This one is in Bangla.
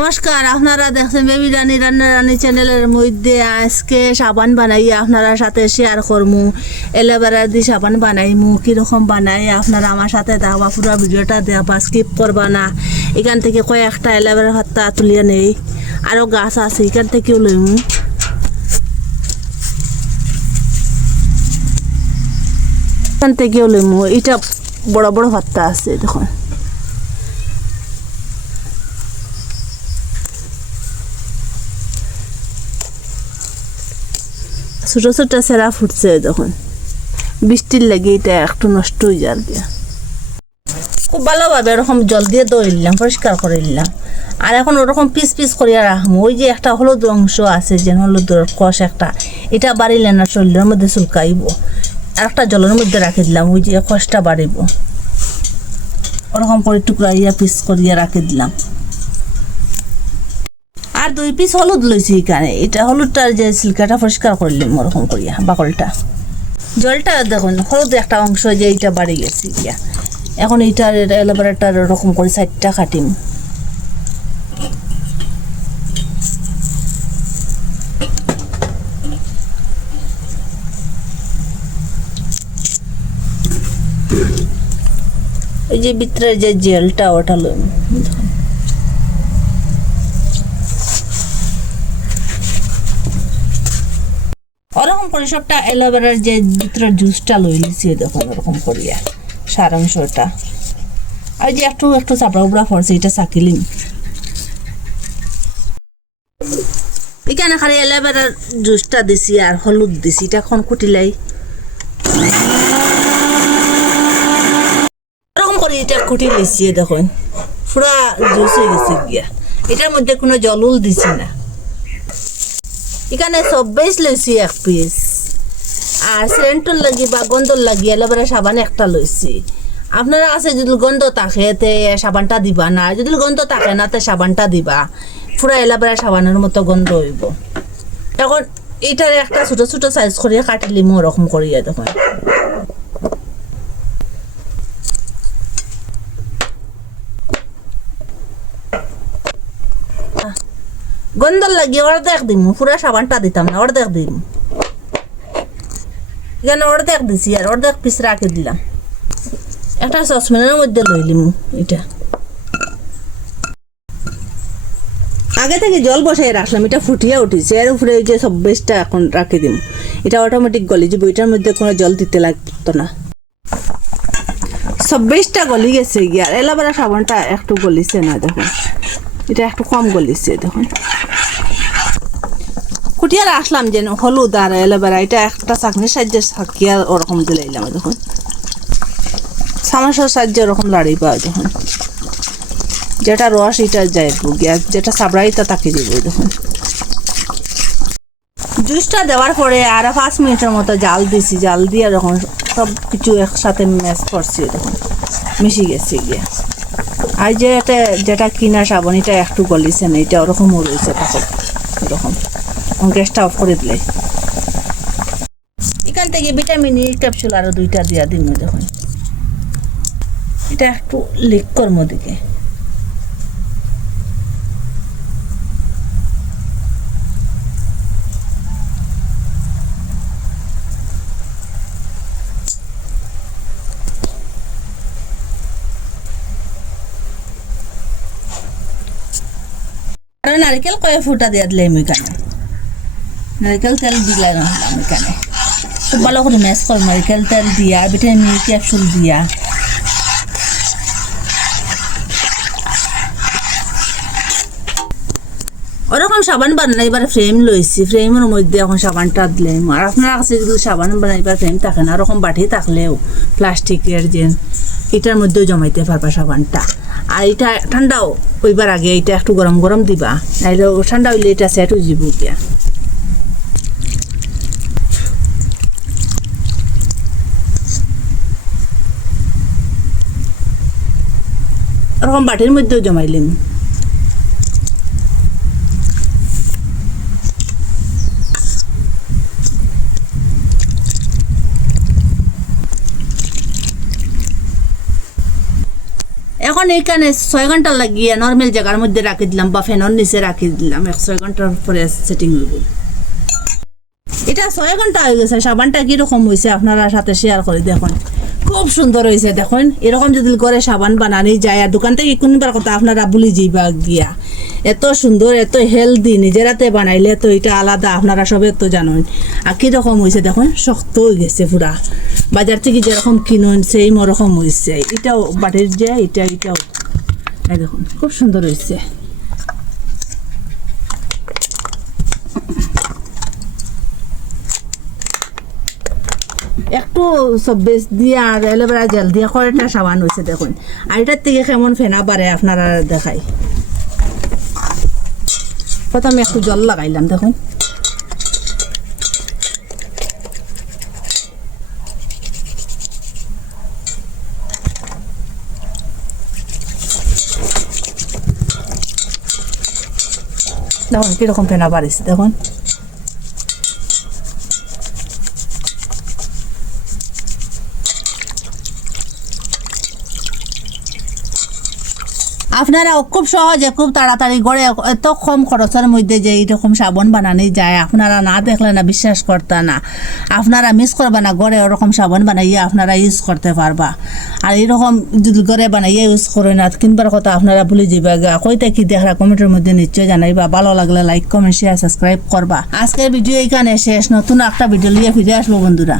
নমস্কার, আপনারা দেখছেন বেবি রানী রান্না রানী চ্যানেলের মধ্যে আজকে সাবান বানাই আপনারা সাথে শেয়ার করমু। এলোভেরা দিয়ে সাবান বানাইমু, কীরকম বানাই আপনারা আমার সাথে দেখবা, পুরো ভিডিওটা দেখবা, স্কিপ করবা না। এখান থেকে কয়েকটা এলোভেরা পাতা তুলিয়ে নেই, আরও গাছ আছে এখান থেকেও লইমু। এখান থেকেও লইমু, এটা বড় বড় পাতা আছে দেখুন। ছোট ছোট সেরা ফুটছে দেখুন, বৃষ্টির লাগে এটা একটু নষ্ট হয়ে যায় আর কি। খুব ভালোভাবে এরকম জল দিয়ে ধুইলাম, পরিষ্কার করে নিলাম। আর এখন ওরকম পিস পিস করিয়া রাখবো। ওই যে একটা হলুদ অংশ আছে, যে হলুদের কষ একটা, এটা বাড়িলে না শরীরের মধ্যে চুলকাইব। আর একটা জলের মধ্যে রাখি দিলাম, ওই যে কষটা বাড়িব। ওরকম করে টুকরা ইয়া পিস করিয়া রাখি দিলাম। আর 2 পিস হলুদ লইছি এখানে। এটা হলুদটার যে সিল্কাটা পরিষ্কার করলাম ওরকম করিয়া, বাকলটা। জলটা দেখুন, হলুদ একটা অংশ যে এইটা বাড়ি গেছে গিয়া। এখন এইটার এলোভেরাটার ওরকম করে 4টা কাটিম। এই যে ভিতরে যে জেলটা ওটা লইম। ওরকম করে সবটা এলোভেরার যে ভিতরের জুসটা লই লিছি দেখুন, ওরকম করিয়া সারাংশটা। আর যে একটু একটু চাপড়া উপড়া পড়ছে, এটা চাকিলিম। এখানে খালি এলোভেরার জুসটা দিছি আর হলুদ দিছি, এটা এখন কুটিলাই। ওরকম করে এটা কুটি লিছি দেখুন, পুরা জুস হয়ে গেছে গিয়া। এটার মধ্যে কোনো জলুল দিছি না। এখানে 24 লইছি 1 পিস। আর সেন্টর লাগি বা গন্ধ লাগি এলোভেরা সাবান একটা লইছি। আপনারা আছে যদি গন্ধ থাকে তে সাবানটা দিবা, না যদি গন্ধ থাকে না তে সাবানটা দিবা। পুরা এলোভেরা সাবানের মতো গন্ধ হইব। এখন এইটার একটা ছোট ছোট সাইজ করিয়া কাটিলিম ওরকম করিয়া দেখুন। গন্ধ লাগিয়ে অর্ধেক দিম, পুরা সাবানটা দিতাম না, অর্ধেক দিম। এখানে অর্ধেক দিছি আর অর্ধেক পিস রাখি দিলাম। একটা সসপ্যানের মধ্যে লইলিম। এটা আগে থেকে জল বসাই রাখলাম, এটা ফুটিয়ে উঠেছে। এর উপরে এই যে 24টা এখন রাখি দিম। এটা অটোমেটিক গলি যাবে, এটার মধ্যে কোনো জল দিতে লাগতো না। 24টা গলি গেছে গিয়ে। আর এলোভেরা সাবানটা একটু গলিছে না দেখুন, এটা একটু কম গলিছে দেখুন। কুটিয়া রাখলাম যেন হলুদ আর এলোভেরা, এটা একটা চাকনির সাহায্যে ছাকিয়া ওরকম দিলাইলাম দেখুন। চামচের সাহায্যে ওরকম লাড়ি পাওয়া দেখুন। যেটা রস এটা যাইব গিয়া, যেটা চাবড়া এটা তাকি দিব দেখুন। জুসটা দেওয়ার পরে আর 5 মিনিটের মতো জাল দিছি। জাল দিয়ে এরকম সব কিছু একসাথে ম্যাশ করছি দেখুন, মিশে গেছে গিয়া। আর যে এটা যেটা কিনা সাবান, এটা একটু গলিছে না, এটা ওরকম রয়েছে তখন এরকম। গ্যাসটা অফ করে দিলে এখান থেকে ভিটামিন ই ক্যাপসুল আরো 2টা দিয়া দিন দেখুন। এটা একটু লিক করম দিকে। আর নারকেল কয়ে ফুটা দিয়া দিলে এখানে নারকেল তেল দিলাই রাখলাম। এখানে খুব ভালো করে ম্যাশ করে নারকেল তেল দিয়া, ভিটামিন ক্যাপসুল দিয়া। ওরকম সাবান বানাইবার ফ্রেম লইছি, ফ্রেমের মধ্যে এখন সাবানটা দিলাম। আর আপনার কাছে যদি সাবান বানাইবার ফ্রেম থাকে না, ওরকম বাটি থাকলেও প্লাস্টিকের যে, এটার মধ্যেও জমাইতে পারবা সাবানটা। আর এটা ঠান্ডাও ওইবার আগে এটা একটু গরম গরম দিবা, নাইলে ঠান্ডা হইলে এটা সেট হয়ে যাব গিয়া। ওরকম বাটির মধ্যেও জমাইলিম। এখন এইখানে 6 ঘন্টা লাগিয়ে নর্মাল জায়গার মধ্যে রাখি দিলাম বা ফ্যানের নিচে রাখি দিলাম 6 ঘন্টার পরে সেটিং হইব এটা 6 ঘন্টা হয়ে গেছে সাবানটা কিরকম হয়েছে আপনারা সাথে শেয়ার করে দেখুন খুব সুন্দর হয়েছে দেখুন এরকম যদি করে সাবান বানানি যায় আর দোকান থেকে কিনবার কথা আপনারা ভুলে যাইবা গিয়া এত সুন্দর এত হেলদি নিজেরাতে বানাইলে তো এটা আলাদা আপনারা সবে তো জানেন আর কীরকম হয়েছে দেখুন শক্ত হয়ে গেছে পুরা বাজার থেকে যেরকম কিনুন সেই মরকম হয়েছে এটাও বাটির যে এটাও দেখুন খুব সুন্দর হয়েছে একটু সবেস দিয়ে আর অ্যালোভেরা জেল দিয়ে কয়টা সাবান হয়েছে দেখুন আর এটার থেকে কেমন ফেনা বাড়ে আপনারা দেখাই প্রথমে একটু জল লাগাইলাম দেখুন দেখুন কিরকম ফেনা বাড়িছে দেখুন আপনারা খুব সহজে খুব তাড়াতাড়ি গড়ে এত কম খরচের মধ্যে যে এইরকম সাবান বানানি যায় আপনারা না দেখলে না বিশ্বাস করতে না আপনারা মিস করবা না গড়ে ওরকম সাবান বানাইয়ে আপনারা ইউজ করতে পারবা আর এরকম যদি গড়ে বানাইয়ে ইউজ করে না কিনবার কথা আপনারা ভুলে যাবে গা কইতে কি দেখরা কমেন্টের মধ্যে নিশ্চয় জানাইবা ভালো লাগলে লাইক কমেন্ট শেয়ার সাবস্ক্রাইব করবা আজকের ভিডিও এখানে শেষ নতুন একটা ভিডিও নিয়ে ফিরে আসবো বন্ধুরা।